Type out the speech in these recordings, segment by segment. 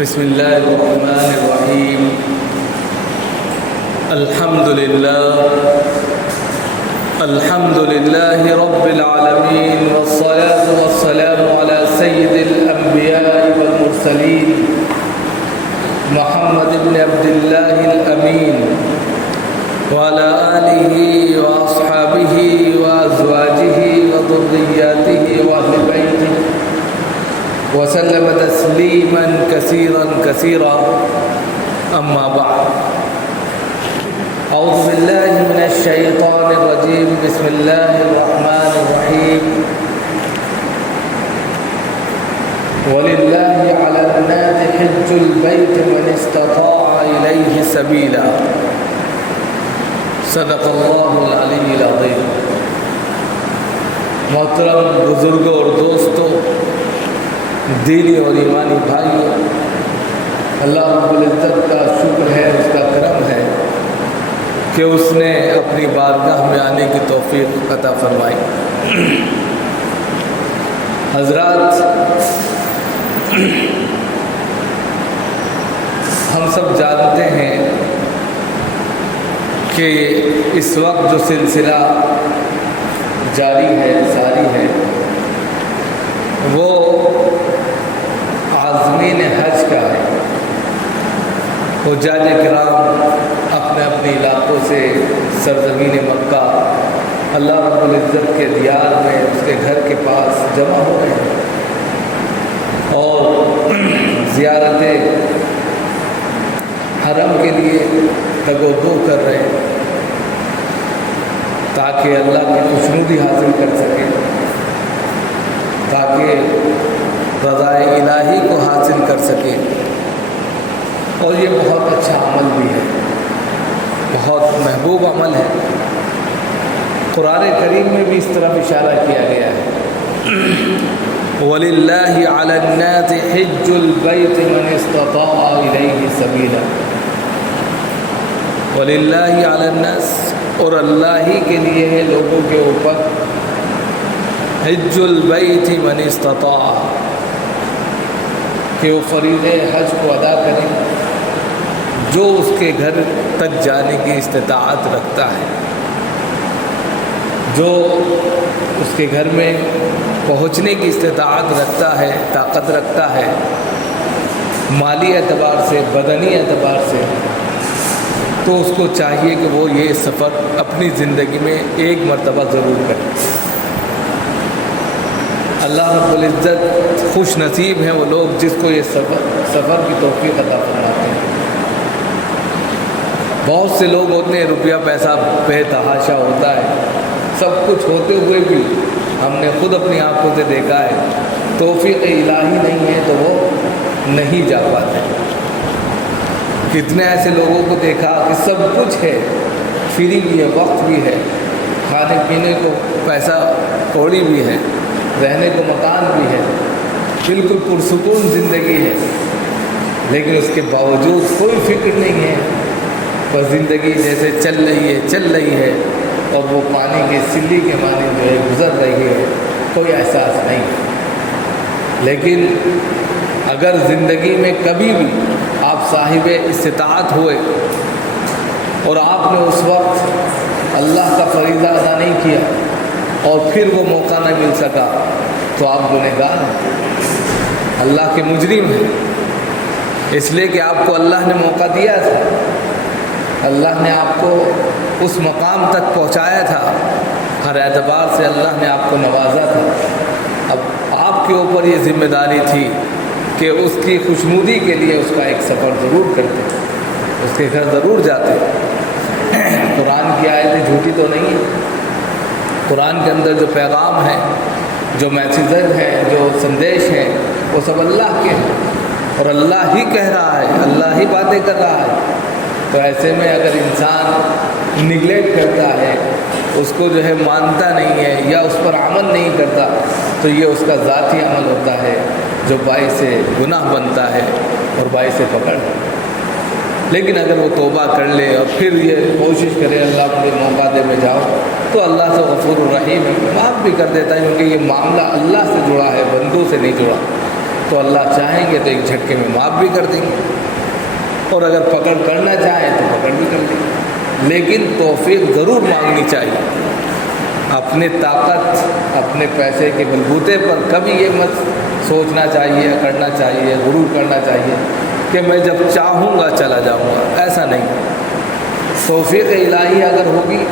بسم الله الرحمن الرحيم. الحمد لله رب العالمين، والصلاة والسلام على سيد الأنبياء والمرسلين محمد بن عبد الله الأمين وعلى آله وأصحابه وأزواجه وذرياته وأهل بيته وسلم تسليما كثيرا أما بعد. أعوذ بالله من الشيطان الرجيم. بسم الله الرحمن الرحيم. ولله على الناس حج البيت من استطاع إليه سبيلا. صدق اللہ العلی العظیم. محترم بزرگوں اور دوستوں، دینی اور ایمانی بھائیوں، اللہ رب العزت کا شکر ہے، اس کا کرم ہے کہ اس نے اپنی بارگاہ میں آنے کی توفیق عطا فرمائی. حضرات، ہم سب جانتے ہیں کہ اس وقت جو سلسلہ جاری ہے، ساری ہے، وہ عازمین حج کا ہے. حجاج کرام اپنے اپنے علاقوں سے سرزمین مکہ اللہ رب العزت کے دیار میں، اس کے گھر کے پاس جمع ہو رہے ہیں اور زیارت حرم کے لیے تگ و دو کر رہے ہیں تاکہ اللہ کی خوشنودی حاصل کر سکے، تاکہ رضائے الہی کو حاصل کر سکے. اور یہ بہت اچھا عمل بھی ہے، بہت محبوب عمل ہے. قرآن کریم میں بھی اس طرف اشارہ کیا گیا ہے. وَلِلَّهِ عَلَى النَّاسِ حِجُّ الْبَيْتِ مَنِ اسْتَطَاعَ إِلَيْهِ سَبِيلًا. وَلِلَّهِ عَلَى النَّاسِ، اور اللہ ہی کے لیے ہے لوگوں کے اوپر، حج البیت من استطاع، کہ وہ فریضہ حج کو ادا کریں جو اس کے گھر تک جانے کی استطاعت رکھتا ہے، جو اس کے گھر میں پہنچنے کی استطاعت رکھتا ہے، طاقت رکھتا ہے، مالی اعتبار سے، بدنی اعتبار سے. تو اس کو چاہیے کہ وہ یہ سفر اپنی زندگی میں ایک مرتبہ ضرور کرے. اللہ رب العزت خوش نصیب ہیں وہ لوگ جس کو یہ سفر کی توفیق عطا فرماتے ہیں. بہت سے لوگ ہوتے ہیں، روپیہ پیسہ بے تحاشا ہوتا ہے، سب کچھ ہوتے ہوئے بھی ہم نے خود اپنی آنکھوں سے دیکھا ہے، توفیق الہی نہیں ہے تو وہ نہیں جا پاتے. کتنے ایسے لوگوں کو دیکھا کہ سب کچھ ہے، فری بھی ہے، وقت بھی ہے، کھانے پینے کو پیسہ کوڑی بھی ہے، رہنے کو مکان بھی ہے، بالکل پرسکون زندگی ہے، لیکن اس کے باوجود کوئی فکر نہیں ہے. بس زندگی جیسے چل رہی ہے اور وہ پانی کے سلی کے مانند جو ہے گزر رہی ہے، کوئی احساس نہیں. لیکن اگر زندگی میں کبھی بھی آپ صاحب استطاعت ہوئے اور آپ نے اس وقت اللہ کا فریضہ ادا نہیں کیا اور پھر وہ موقع نہ مل سکا تو آپ گنہگار ہیں، اللہ کے مجرم ہیں. اس لیے کہ آپ کو اللہ نے موقع دیا تھا، اللہ نے آپ کو اس مقام تک پہنچایا تھا، ہر اعتبار سے اللہ نے آپ کو نوازا تھا. اب آپ کے اوپر یہ ذمہ داری تھی کہ اس کی خوشنودی کے لیے اس کا ایک سفر ضرور کرتے، اس کے گھر ضرور جاتے. قرآن کی آیتیں جھوٹی تو نہیں ہیں. قرآن کے اندر جو پیغام ہے، جو میسیجز ہیں، جو سندیش ہیں، وہ سب اللہ کے ہیں اور اللہ ہی کہہ رہا ہے، اللہ ہی باتیں کر رہا ہے. تو ایسے میں اگر انسان نگلیکٹ کرتا ہے، اس کو جو ہے مانتا نہیں ہے یا اس پر عمل نہیں کرتا، تو یہ اس کا ذاتی عمل ہوتا ہے جو باعث گناہ بنتا ہے اور باعث پکڑ. لیکن اگر وہ توبہ کر لے اور پھر یہ کوشش کرے اللہ مجھے موقع دے میں جاؤ، تو اللہ سے غفور الرحیم ہے، معاف بھی کر دیتا ہے، کیونکہ یہ معاملہ اللہ سے جڑا ہے، بندوں سے نہیں جڑا. تو اللہ چاہیں گے تو ایک جھٹکے میں معاف بھی کر دیں گے، اور اگر پکڑ کرنا چاہیں تو پکڑ بھی کر دیں گے، لیکن توفیق ضرور مانگنی چاہیے۔ اپنے طاقت، اپنے پیسے کے بلبوتے پر کبھی یہ مت سوچنا چاہیے، کرنا چاہیے، غرور کرنا چاہیے کہ میں جب چاہوں گا چلا جاؤں گا، ایسا نہیں۔ توفیق الہی اگر ہوگی،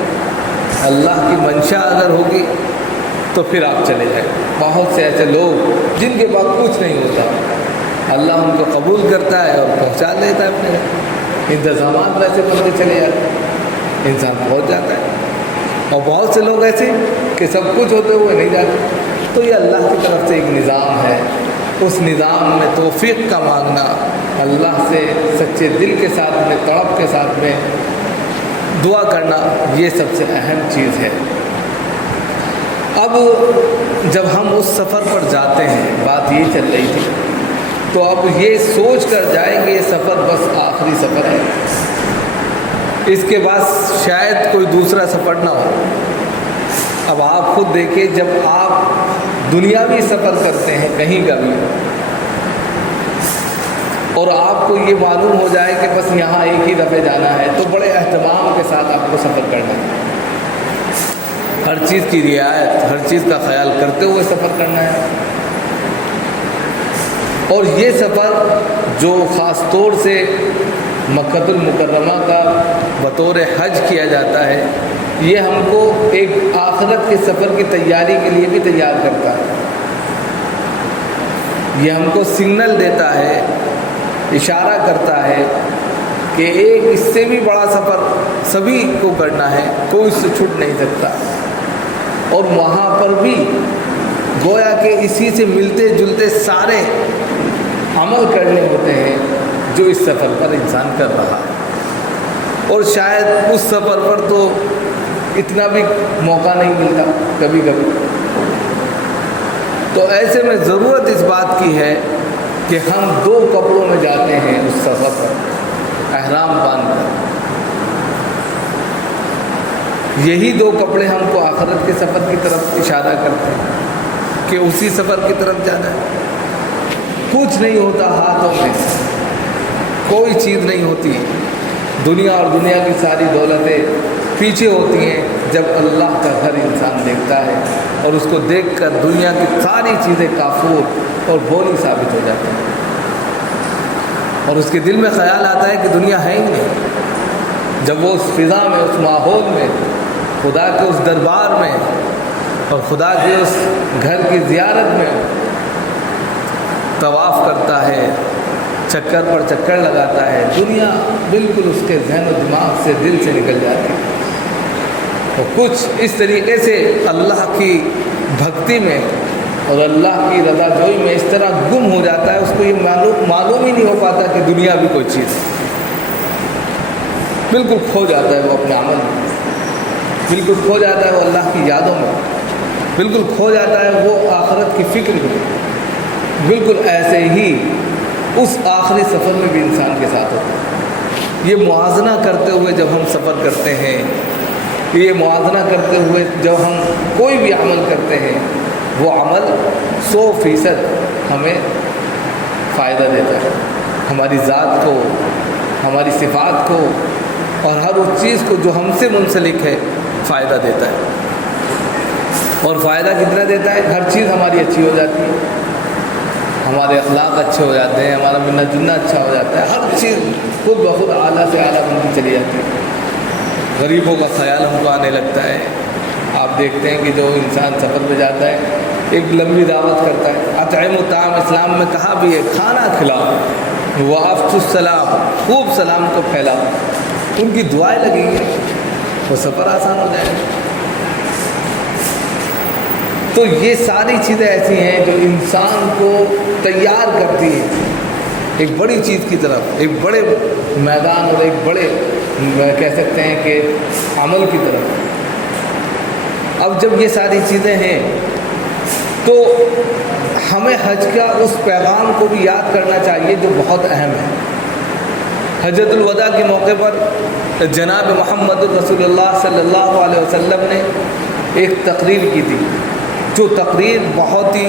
اللہ کی منشا اگر ہوگی تو پھر آپ چلے جائیں۔ بہت سے ایسے لوگ جن کے پاس کچھ نہیں ہوتا، اللہ ان کو قبول کرتا ہے اور پہنچا دیتا ہے اپنے گھر، انتظامات ویسے بنتے چلے جاتے ہیں، انسان پہنچ جاتا ہے۔ اور بہت سے لوگ ایسے کہ سب کچھ ہوتے ہوئے نہیں جاتے۔ تو یہ اللہ کی طرف سے ایک نظام ہے، اس نظام میں توفیق کا مانگنا، اللہ سے سچے دل کے ساتھ میں، تڑپ کے ساتھ میں دعا کرنا، یہ سب سے اہم چیز ہے۔ اب جب ہم اس سفر پر جاتے ہیں، بات یہ چل رہی تھی، تو اب یہ سوچ کر جائیں گے یہ سفر بس آخری سفر ہے، اس کے بعد شاید کوئی دوسرا سفر نہ ہو۔ اب آپ خود دیکھیں، جب آپ دنیاوی سفر کرتے ہیں کہیں کا بھی، اور آپ کو یہ معلوم ہو جائے کہ بس یہاں ایک ہی دفعہ جانا ہے، تو بڑے اہتمام کے ساتھ آپ کو سفر کرنا ہے، ہر چیز کی رعایت، ہر چیز کا خیال کرتے ہوئے سفر کرنا ہے۔ اور یہ سفر جو خاص طور سے مکہ المکرمہ کا بطور حج کیا جاتا ہے، یہ ہم کو ایک آخرت کے سفر کی تیاری کے لیے بھی تیار کرتا ہے۔ یہ ہم کو سگنل دیتا ہے، اشارہ کرتا ہے کہ ایک اس سے بھی بڑا سفر سبھی کو کرنا ہے، کوئی اس سے چھوٹ نہیں سکتا، اور وہاں پر بھی گویا کہ اسی سے ملتے جلتے سارے عمل کرنے ہوتے ہیں جو اس سفر پر انسان کر رہا ہے۔ اور شاید اس سفر پر تو اتنا بھی موقع نہیں ملتا کبھی کبھی، تو ایسے میں ضرورت اس بات کی ہے کہ ہم 2 کپڑوں میں جاتے ہیں اس سفر پر، احرام باندھ کر۔ یہی 2 کپڑے ہم کو آخرت کے سفر کی طرف اشارہ کرتے ہیں کہ اسی سفر کی طرف جانا ہے۔ کچھ نہیں ہوتا ہاتھوں میں، کوئی چیز نہیں ہوتی، دنیا اور دنیا کی ساری دولتیں پیچھے ہوتی ہیں جب اللہ کا گھر انسان دیکھتا ہے، اور اس کو دیکھ کر دنیا کی ساری چیزیں کافور اور بولی ثابت ہو جاتی ہیں، اور اس کے دل میں خیال آتا ہے کہ دنیا ہے ہی نہیں۔ جب وہ اس فضا میں، اس ماحول میں، خدا کے اس دربار میں اور خدا کے اس گھر کی زیارت میں طواف کرتا ہے، چکر پر چکر لگاتا ہے، دنیا بالکل اس کے ذہن و دماغ سے، دل سے نکل جاتی ہے، تو کچھ اس طریقے سے اللہ کی بھکتی میں اور اللہ کی رضا جوئی میں اس طرح گم ہو جاتا ہے، اس کو یہ معلوم ہی نہیں ہو پاتا کہ دنیا بھی کوئی چیز ہے۔ بالکل کھو جاتا ہے وہ اپنے عمل میں، بالکل کھو جاتا ہے وہ اللہ کی یادوں میں، بالکل کھو جاتا ہے وہ آخرت کی فکر میں۔ بالکل ایسے ہی اس آخری سفر میں بھی انسان کے ساتھ ہوتا ہے۔ یہ موازنہ کرتے ہوئے جب ہم سفر کرتے ہیں، یہ موازنہ کرتے ہوئے جب ہم کوئی بھی عمل کرتے ہیں، وہ عمل 100% ہمیں فائدہ دیتا ہے، ہماری ذات کو، ہماری صفات کو، اور ہر اس چیز کو جو ہم سے منسلک ہے فائدہ دیتا ہے۔ اور فائدہ کتنا دیتا ہے؟ ہر چیز ہماری اچھی ہو جاتی ہے، ہمارے اخلاق اچھے ہو جاتے ہیں، ہمارا ملنا جلنا اچھا ہو جاتا ہے، ہر چیز خود بخود اعلیٰ سے اعلیٰ بنتی چلی جاتی ہے۔ غریبوں کا خیال ہم کو آنے لگتا ہے۔ آپ دیکھتے ہیں کہ جو انسان سفر پہ جاتا ہے، ایک لمبی دعوت کرتا ہے، اطعموا الطعام، اسلام میں کہا بھی ہے کھانا کھلاؤ، وافشوا السلام، خوب سلام کو پھیلاؤ، ان کی دعائیں لگیں گی، وہ سفر آسان ہو جائے گا۔ تو یہ ساری چیزیں ایسی ہیں جو انسان کو تیار کرتی ہیں ایک بڑی چیز کی طرف، ایک بڑے میدان اور ایک بڑے کہہ سکتے ہیں کہ عمل کی طرف۔ اب جب یہ ساری چیزیں ہیں تو ہمیں حج کا اس پیغام کو بھی یاد کرنا چاہیے جو بہت اہم ہے۔ حجۃ الوداع کے موقع پر جناب محمد رسول اللہ صلی اللہ علیہ وسلم نے ایک تقریر کی تھی، جو تقریر بہت ہی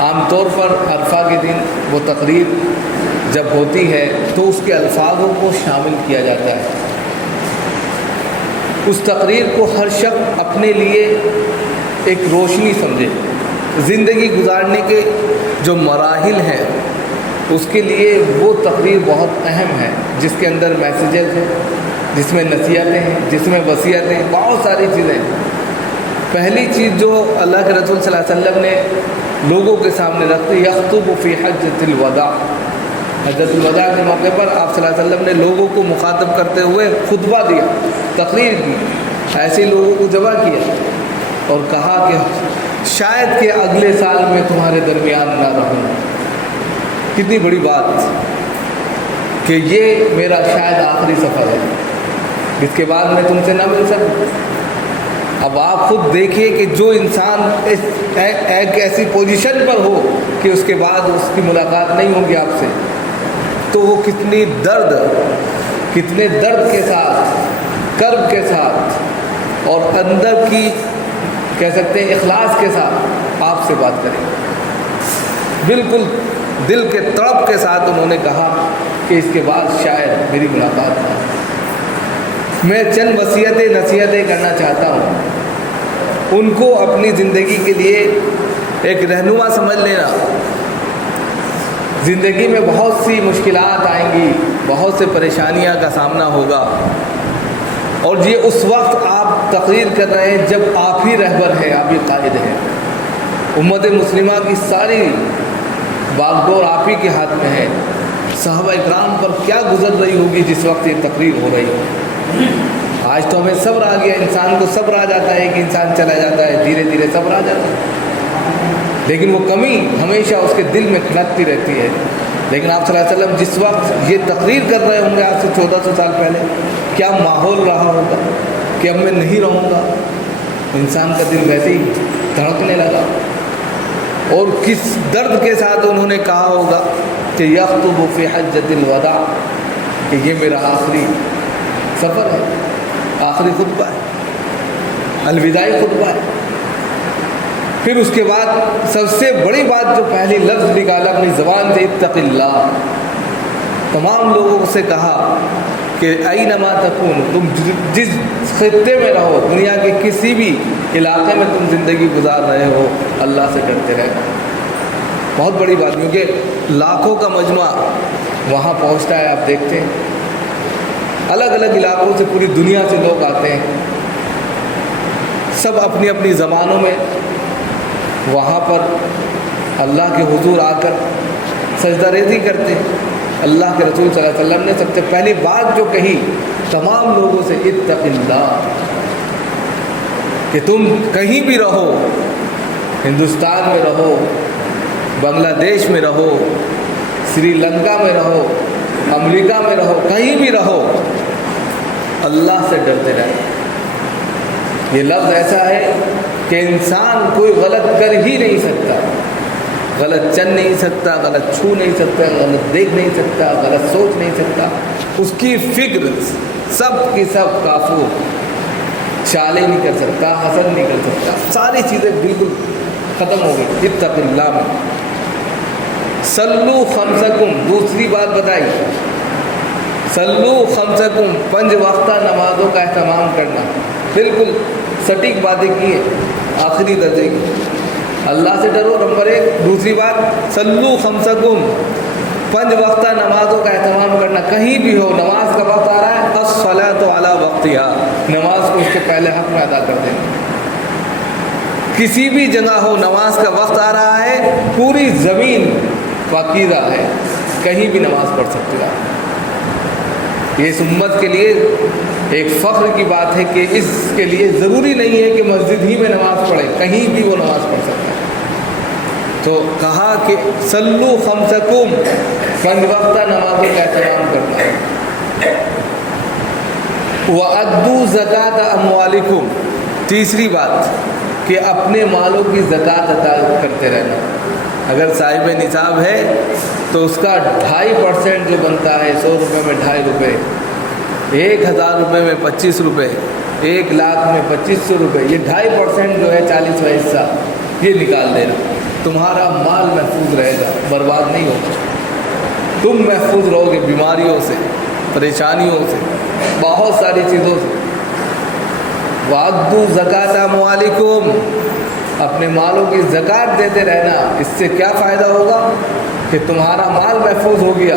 عام طور پر عرفہ کے دن وہ تقریر جب ہوتی ہے تو اس کے الفاظوں کو شامل کیا جاتا ہے۔ اس تقریر کو ہر شخص اپنے لیے ایک روشنی سمجھے۔ زندگی گزارنے کے جو مراحل ہیں اس کے لیے وہ تقریر بہت اہم ہے، جس کے اندر میسیجز ہیں، جس میں نصیحتیں ہیں، جس میں وصیتیں ہیں، بہت ساری چیزیں۔ پہلی چیز جو اللہ کے رسول صلی اللہ علیہ وسلم نے لوگوں کے سامنے رکھی، یخطب فی حجۃ الوداع، حجۃ الوداع کے موقع پر آپ صلی اللہ علیہ وسلم نے لوگوں کو مخاطب کرتے ہوئے خطبہ دیا، تقریر کی، ایسے لوگوں کو جمع کیا اور کہا کہ شاید کہ اگلے سال میں تمہارے درمیان نہ رہوں۔ کتنی بڑی بات کہ یہ میرا شاید آخری سفر ہے، اس کے بعد میں تم سے نہ مل سکوں۔ اب آپ خود دیکھیے کہ جو انسان ایک ایسی پوزیشن پر ہو کہ اس کے بعد اس کی ملاقات نہیں ہوگی آپ سے، تو وہ کتنے درد کے ساتھ، کرب کے ساتھ اور اندر کی کہہ سکتے ہیں اخلاص کے ساتھ آپ سے بات کریں۔ بالکل دل کے تڑپ کے ساتھ انہوں نے کہا کہ اس کے بعد شاید میری ملاقات نہ ہو۔ میں چند نصیحتیں کرنا چاہتا ہوں، ان کو اپنی زندگی کے لیے ایک رہنما سمجھ لینا۔ زندگی میں بہت سی مشکلات آئیں گی، بہت سے پریشانیاں کا سامنا ہوگا، اور یہ اس وقت آپ تقریر کر رہے ہیں جب آپ ہی رہبر ہیں، آپ ہی قائد ہیں۔ امت مسلمہ کی ساری باغڈور آپ ہی کے ہاتھ میں ہے۔ صحابہ اکرام پر کیا گزر رہی ہوگی جس وقت یہ تقریر ہو رہی ہو۔ آج تو ہمیں صبر آ گیا، انسان کو صبر آ جاتا ہے کہ انسان چلا جاتا ہے، دھیرے دھیرے صبر آ جاتا ہے، لیکن وہ کمی ہمیشہ اس کے دل میں کھٹکتی رہتی ہے۔ لیکن آپ صلی اللہ علیہ وسلم جس وقت یہ تقریر کر رہے ہوں گے آج سے 1400 سال پہلے، کیا ماحول رہا ہوگا کہ اب میں نہیں رہوں گا، انسان کا دل ویسے ہی دھڑکنے لگا، اور کس درد کے ساتھ انہوں نے کہا ہوگا کہ یخطب فی حجۃ الوداع، کہ یہ میرا آخری سفر ہے، آخری خطبہ ہے، الوداعی خطبہ ہے۔ پھر اس کے بعد سب سے بڑی بات جو پہلی لفظ نکالا اپنی زبان سے، اتق اللہ۔ تمام لوگوں سے کہا کہ اینما تکون، تم جس خطے میں رہو، دنیا کے کسی بھی علاقے میں تم زندگی گزار رہے ہو، اللہ سے ڈرتے رہو۔ بہت بڑی بات، کیونکہ لاکھوں کا مجمع وہاں پہنچتا ہے، آپ دیکھتے ہیں الگ الگ علاقوں سے، پوری دنیا سے لوگ آتے ہیں، سب اپنی اپنی زبانوں میں وہاں پر اللہ کے حضور آ کر سجدہ ریزی کرتے ہیں۔ اللہ کے رسول صلی اللہ علیہ وسلم نے سب سے پہلی بات جو کہی تمام لوگوں سے، اتق اللہ، کہ تم کہیں بھی رہو، ہندوستان میں رہو، بنگلہ دیش میں رہو، سری لنکا میں رہو، امریکہ میں رہو، کہیں بھی رہو، اللہ سے ڈرتے رہو۔ یہ لفظ ایسا ہے کہ انسان کوئی غلط کر ہی نہیں سکتا، غلط چل نہیں سکتا، غلط چھو نہیں سکتا، غلط دیکھ نہیں سکتا، غلط سوچ نہیں سکتا۔ اس کی فکر سب کی سب کافور، چالیں نہیں کر سکتا، حسد نہیں کر سکتا، ساری چیزیں بالکل ختم ہو گئی۔ اتق اللہ میں صلو خمسکم، دوسری بات بتائی، صلو خمسکم، 5 وقتہ نمازوں کا اہتمام کرنا۔ بالکل سٹیک باتیں کی ہے، آخری درجے کی۔ اللہ سے ڈرو نمبر 1، دوسری بات صلو خمسکم، 5 وقتہ نمازوں کا اہتمام کرنا۔ کہیں بھی ہو، نماز کا وقت آ رہا ہے، الصلاۃ علی وقتہا، نماز کو اس کے پہلے حق میں ادا کر دینا۔ کسی بھی جگہ ہو، نماز کا وقت آ رہا ہے، پوری زمین پاکیزہ ہے، کہیں بھی نماز پڑھ سکتے ہو۔ یہ اس امت کے لیے ایک فخر کی بات ہے کہ اس کے لیے ضروری نہیں ہے کہ مسجد ہی میں نماز پڑھے، کہیں بھی وہ نماز پڑھ سکتا ہے۔ تو کہا کہ صلو خمسکم، 5 وقتہ نمازوں کا اہتمام کرنا ہے۔ وَأَدُّوا زَكَاةَ أَمْوَالِكُمْ، تیسری بات کہ اپنے مالوں کی زکوٰۃ ادا کرتے رہنا۔ اگر صاحب نصاب ہے تو اس کا 2.5% جو بنتا ہے، 100 روپے میں 2.5 روپے، 1000 روپے میں 25 روپے، 1 لاکھ میں 2500 روپے، یہ 2.5% جو ہے 40واں حصہ یہ نکال دینا، تمہارا مال محفوظ رہے گا، برباد نہیں ہوگا، تم محفوظ رہو گے بیماریوں سے، پریشانیوں سے، بہت ساری چیزوں سے۔ وَآتُوا زَکَاةَ أَمْوَالِكُمْ، اپنے مالوں کی زکوٰۃ دیتے رہنا۔ اس سے کیا فائدہ ہوگا کہ تمہارا مال محفوظ ہو گیا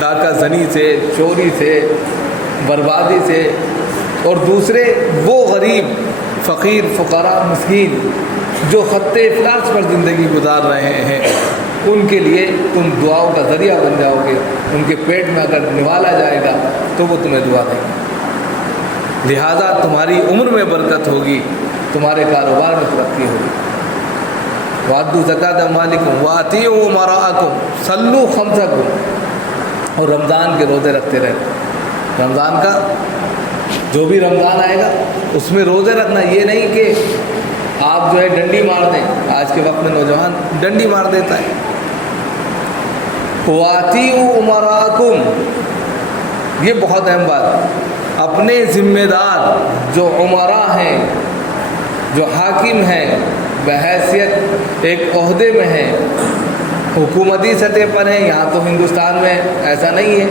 ڈاکہ زنی سے، چوری سے، بربادی سے۔ اور دوسرے وہ غریب، فقیر، فقراء، مسکین جو خط افلاس پر زندگی گزار رہے ہیں، ان کے لیے تم دعاؤں کا ذریعہ بن جاؤ گے۔ ان کے پیٹ میں اگر نوالا جائے گا تو وہ تمہیں دعا دیں گے، لہٰذا تمہاری عمر میں برکت ہوگی، تمہارے کاروبار میں ترقی ہوگی۔ وَآتُوا زَکَاةَ أَمْوَالِكُمْ وَأَطِیعُوا أُمَرَاءَکُمْ صَلُّوا خَمْسَکُمْ، اور رمضان کے روزے رکھتے رہنا۔ رمضان کا جو بھی رمضان آئے گا اس میں روزے رکھنا، یہ نہیں کہ آپ جو ہے ڈنڈی مار دیں۔ آج کے وقت میں نوجوان ڈنڈی مار دیتا ہے۔ وَأَطِیعُوا أُمَرَاءَکُمْ، یہ بہت اہم بات، اپنے ذمہ دار جو عمراء ہیں، جو حاکم ہیں، بحیثیت ایک عہدے میں ہیں، حکومتی سطح پر ہیں۔ یہاں تو ہندوستان میں ایسا نہیں ہے،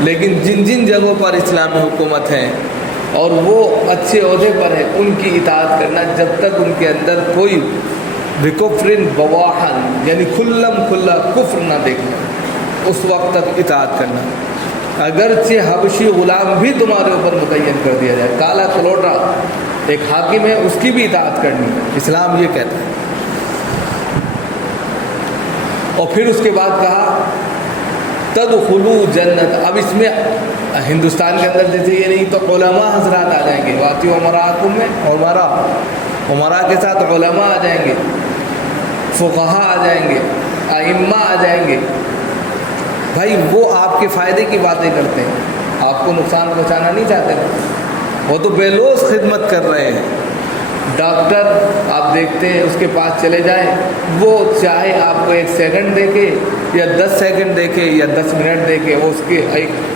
لیکن جن جن جگہوں پر اسلامی حکومت ہے اور وہ اچھے عہدے پر ہیں، ان کی اطاعت کرنا جب تک ان کے اندر کوئی بکفرن بواحن یعنی کھلم کھلا کفر نہ دیکھنا، اس وقت تک اطاعت کرنا۔ اگرچہ حبشی غلام بھی تمہارے اوپر متعین کر دیا جائے، کالا کلوٹا ایک حاکم ہے، اس کی بھی اطاعت کرنی، اسلام یہ کہتا ہے۔ اور پھر اس کے بعد کہا تدخلوا جنت۔ اب اس میں ہندوستان کے اندر جیسے یہ نہیں تو علماء حضرات آ جائیں گے، وَآتِیعُوا أُمَرَاءَکُم میں عمراء کے ساتھ علماء آ جائیں گے، فقہاء آ جائیں گے، ائمہ آ جائیں گے۔ بھائی وہ آپ کے فائدے کی باتیں کرتے ہیں، آپ کو نقصان پہنچانا نہیں چاہتے، وہ تو بے لوث خدمت کر رہے ہیں۔ ڈاکٹر آپ دیکھتے ہیں اس کے پاس چلے جائیں، وہ چاہے آپ کو 1 سیکنڈ دے کے یا 10 سیکنڈ دے کے یا 10 منٹ دے کے، وہ اس کے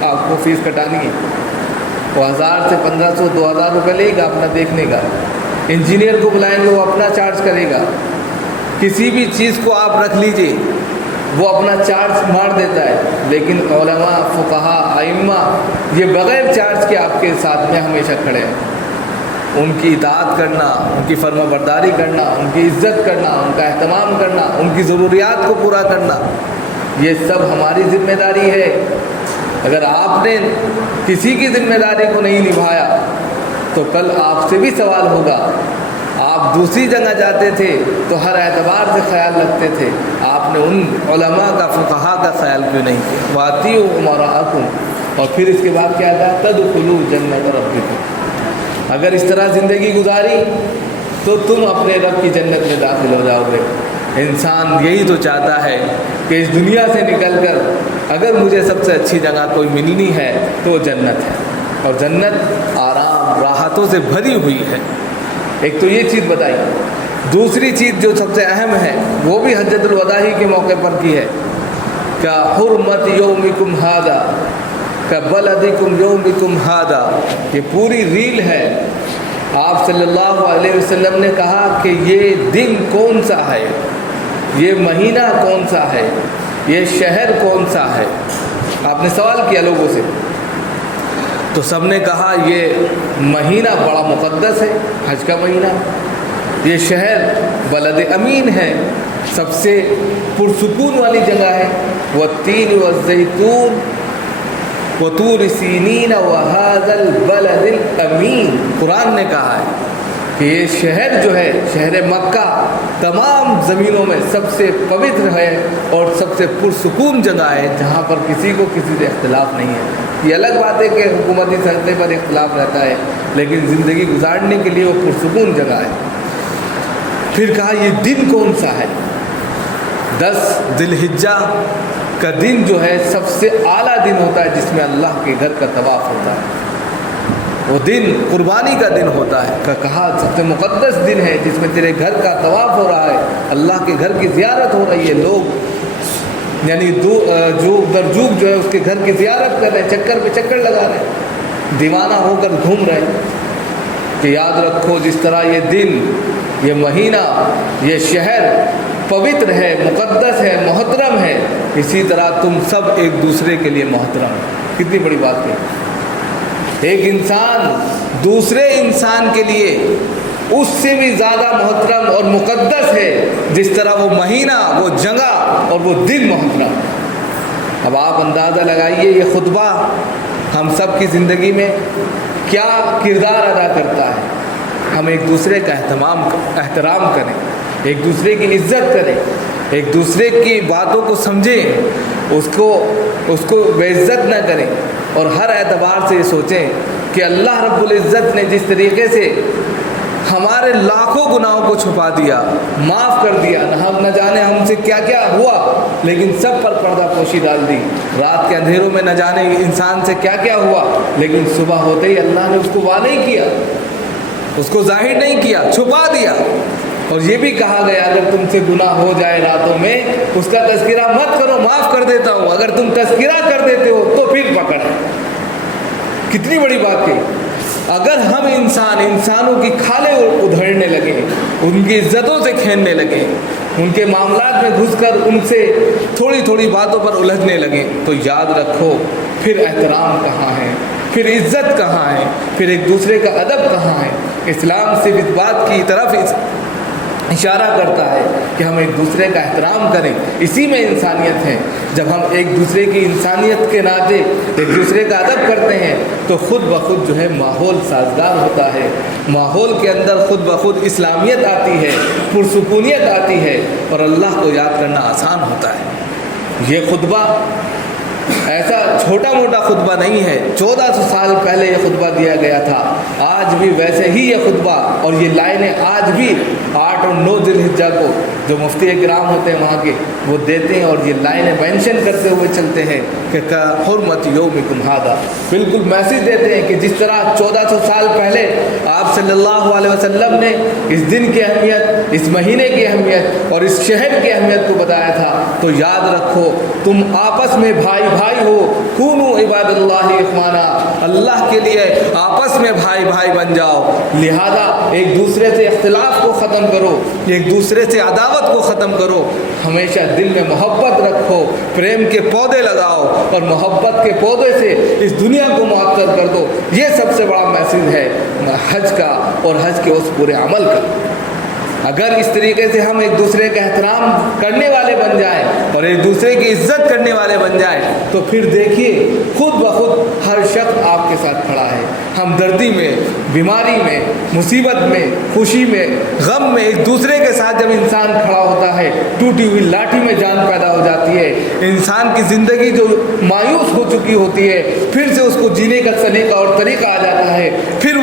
آپ کو فیس کٹانی ہے، وہ 1000 سے 1500 2000 روپے لے گا اپنا دیکھنے کا۔ انجینئر کو بلائیں گے، وہ اپنا چارج کرے گا۔ کسی بھی چیز کو آپ رکھ لیجئے، وہ اپنا چارج مار دیتا ہے، لیکن علماء، فقہاء، ائمہ یہ بغیر چارج کے آپ کے ساتھ میں ہمیشہ کھڑے ہیں۔ ان کی اطاعت کرنا، ان کی فرما برداری کرنا، ان کی عزت کرنا، ان کا اہتمام کرنا، ان کی ضروریات کو پورا کرنا، یہ سب ہماری ذمہ داری ہے۔ اگر آپ نے کسی کی ذمہ داری کو نہیں نبھایا تو کل آپ سے بھی سوال ہوگا۔ آپ دوسری جگہ جاتے تھے تو ہر اعتبار سے خیال رکھتے تھے، آپ نے ان علماء کا، فقہاء کا خیال کیوں نہیں کیا؟ وَآتِیعُوا أُمَرَاءَکُم، اور پھر اس کے بعد کیا تھا؟ تَدْخُلُوا جَنَّتَ رَبِّکُم۔ اگر اس طرح زندگی گزاری تو تم اپنے رب کی جنت میں داخل ہو جاؤ گے۔ انسان یہی تو چاہتا ہے کہ اس دنیا سے نکل کر اگر مجھے سب سے اچھی جگہ کوئی ملنی ہے تو وہ جنت ہے، اور جنت آرام، راحتوں سے بھری ہوئی ہے۔ ایک تو یہ چیز بتائی۔ دوسری چیز جو سب سے اہم ہے وہ بھی حجۃ الوداع کے موقع پر کی ہے، کہ حرمت یومکم ھذا کبلدکم یومکم ھذا، یہ پوری ریل ہے۔ آپ صلی اللہ علیہ وسلم نے کہا کہ یہ دن کون سا ہے، یہ مہینہ کون سا ہے، یہ شہر کون سا ہے۔ آپ نے سوال کیا لوگوں سے تو سب نے کہا یہ مہینہ بڑا مقدس ہے، حج کا مہینہ، یہ شہر بلد امین ہے، سب سے پرسکون والی جگہ ہے، والتین والزیتون وطور سینین وہذا البلد الامین۔ قرآن نے کہا ہے کہ یہ شہر جو ہے، شہر مکہ، تمام زمینوں میں سب سے پوتر ہے اور سب سے پرسکون جگہ ہے، جہاں پر کسی کو کسی سے اختلاف نہیں ہے۔ یہ الگ بات ہے کہ حکومتی سطح پر اختلاف رہتا ہے، لیکن زندگی گزارنے کے لیے وہ پرسکون جگہ ہے۔ پھر کہا یہ دن کون سا ہے؟ 10 ذی الحجہ کا دن جو ہے سب سے اعلیٰ دن ہوتا ہے، جس میں اللہ کے گھر کا طواف ہوتا ہے۔ وہ دن قربانی کا دن ہوتا ہے، کہا سب سے مقدس دن ہے، جس میں تیرے گھر کا طواف ہو رہا ہے، اللہ کے گھر کی زیارت ہو رہی ہے، لوگ یعنی جوگ در جوگ جو ہے اس کے گھر کی زیارت کر رہے ہیں، چکر پہ چکر لگا رہے ہیں، دیوانہ ہو کر گھوم رہے ہیں۔ کہ یاد رکھو جس طرح یہ دن یہ مہینہ، یہ شہر پوتر ہے، مقدس ہے، محترم ہے، اسی طرح تم سب ایک دوسرے کے لیے محترم ہے۔ کتنی بڑی بات ہے، ایک انسان دوسرے انسان کے لیے اس سے بھی زیادہ محترم اور مقدس ہے جس طرح وہ مہینہ، وہ جگہ اور وہ دن محترم۔ اب آپ اندازہ لگائیے یہ خطبہ ہم سب کی زندگی میں کیا کردار ادا کرتا ہے۔ ہم ایک دوسرے کا احترام کریں، ایک دوسرے کی عزت کریں، ایک دوسرے کی باتوں کو سمجھیں، اس کو بے عزت نہ کریں، اور ہر اعتبار سے یہ سوچیں کہ اللہ رب العزت نے جس طریقے سے ہمارے لاکھوں گناہوں کو چھپا دیا، معاف کر دیا، نہ جانے ہم سے کیا کیا ہوا، لیکن سب پر پردہ پوشی ڈال دی۔ رات کے اندھیروں میں نہ جانے انسان سے کیا کیا ہوا، لیکن صبح ہوتے ہی اللہ نے اس کو واضح نہیں کیا، اس کو ظاہر نہیں کیا، چھپا دیا۔ اور یہ بھی کہا گیا اگر تم سے گناہ ہو جائے راتوں میں اس کا تذکرہ مت کرو، معاف کر دیتا ہوں، اگر تم تذکرہ کر دیتے ہو تو پھر پکڑ۔ کتنی بڑی بات ہے۔ اگر ہم انسانوں کی کھالیں ادھیڑنے لگے، ان کی عزتوں سے کھیلنے لگے، ان کے معاملات میں گھس کر ان سے تھوڑی تھوڑی باتوں پر الجھنے لگیں، تو یاد رکھو پھر احترام کہاں ہے، پھر عزت کہاں ہے، پھر ایک دوسرے کا ادب کہاں ہے۔ اسلام صرف اس بات کی طرف اشارہ کرتا ہے کہ ہم ایک دوسرے کا احترام کریں، اسی میں انسانیت ہے۔ جب ہم ایک دوسرے کی انسانیت کے ناطے ایک دوسرے کا ادب کرتے ہیں تو خود بخود جو ہے ماحول سازگار ہوتا ہے، ماحول کے اندر خود بخود اسلامیت آتی ہے، پرسکونیت آتی ہے، اور اللہ کو یاد کرنا آسان ہوتا ہے۔ یہ خطبہ ایسا چھوٹا موٹا خطبہ نہیں ہے، 1400 سال پہلے یہ خطبہ دیا گیا تھا، آج بھی ویسے ہی یہ خطبہ اور یہ لائنیں آج بھی 8 اور 9 ذی الحجہ کو جو مفتی کرام ہوتے ہیں وہاں کے وہ دیتے ہیں، اور یہ لائنیں مینشن کرتے ہوئے چلتے ہیں کہ حرمت یومکم ھذا، بالکل میسج دیتے ہیں کہ جس طرح 1400 سال پہلے آپ صلی اللہ علیہ وسلم نے اس دن کی اہمیت، اس مہینے کی اہمیت اور اس شہر کی اہمیت کو بتایا تھا، تو یاد رکھو تم آپس میں بھائی بھائی ہو، کونوا عباد اللہ اخوانا، اللہ کے لیے آپس میں بھائی بھائی بن جاؤ، لہذا ایک دوسرے سے اختلاف کو ختم کرو، ایک دوسرے سے عداوت کو ختم کرو، ہمیشہ دل میں محبت رکھو، پریم کے پودے لگاؤ اور محبت کے پودے سے اس دنیا کو معطر کر دو۔ یہ سب سے بڑا میسج ہے حج کا اور حج کے اس پورے عمل کا۔ اگر اس طریقے سے ہم ایک دوسرے کا احترام کرنے والے بن جائیں اور ایک دوسرے کی عزت کرنے والے بن جائیں تو پھر دیکھیے خود بخود ہر شخص آپ کے ساتھ کھڑا ہے۔ ہمدردی میں، بیماری میں، مصیبت میں، خوشی میں، غم میں ایک دوسرے کے ساتھ جب انسان کھڑا ہوتا ہے، ٹوٹی ہوئی لاٹھی میں جان پیدا ہو جاتی ہے۔ انسان کی زندگی جو مایوس ہو چکی ہوتی ہے پھر سے اس کو جینے کا سلیقہ اور طریقہ آ جاتا ہے، پھر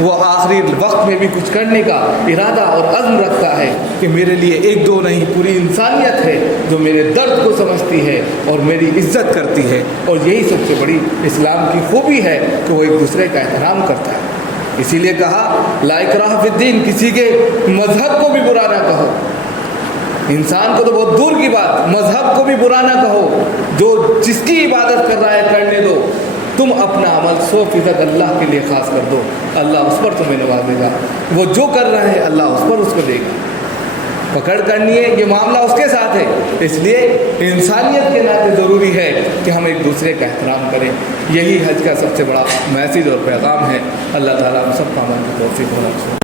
وہ آخری وقت میں بھی کچھ کرنے کا ارادہ اور عزم رکھتا ہے کہ میرے لیے ایک دو نہیں پوری انسانیت ہے جو میرے درد کو سمجھتی ہے اور میری عزت کرتی ہے۔ اور یہی سب سے بڑی اسلام کی خوبی ہے کہ وہ ایک دوسرے کا احترام کرتا ہے۔ اسی لیے کہا لا اکراہ فی الدین، کسی کے مذہب کو بھی برا نہ کہو، انسان کو تو بہت دور کی بات، مذہب کو بھی برا نہ کہو، جو جس کی عبادت کر رہا ہے کرنے دو، تم اپنا عمل 100% اللہ کے لیے خاص کر دو، اللہ اس پر تمہیں نوازے گا، وہ جو کر رہا ہے اللہ اس پر اس کو دے گا۔ پکڑ کرنی ہے، یہ معاملہ اس کے ساتھ ہے، اس لیے انسانیت کے ناطے ضروری ہے کہ ہم ایک دوسرے کا احترام کریں۔ یہی حج کا سب سے بڑا میسج اور پیغام ہے۔ اللہ تعالیٰ ہم سب کا عمل کی توفیق ہونا چاہیے۔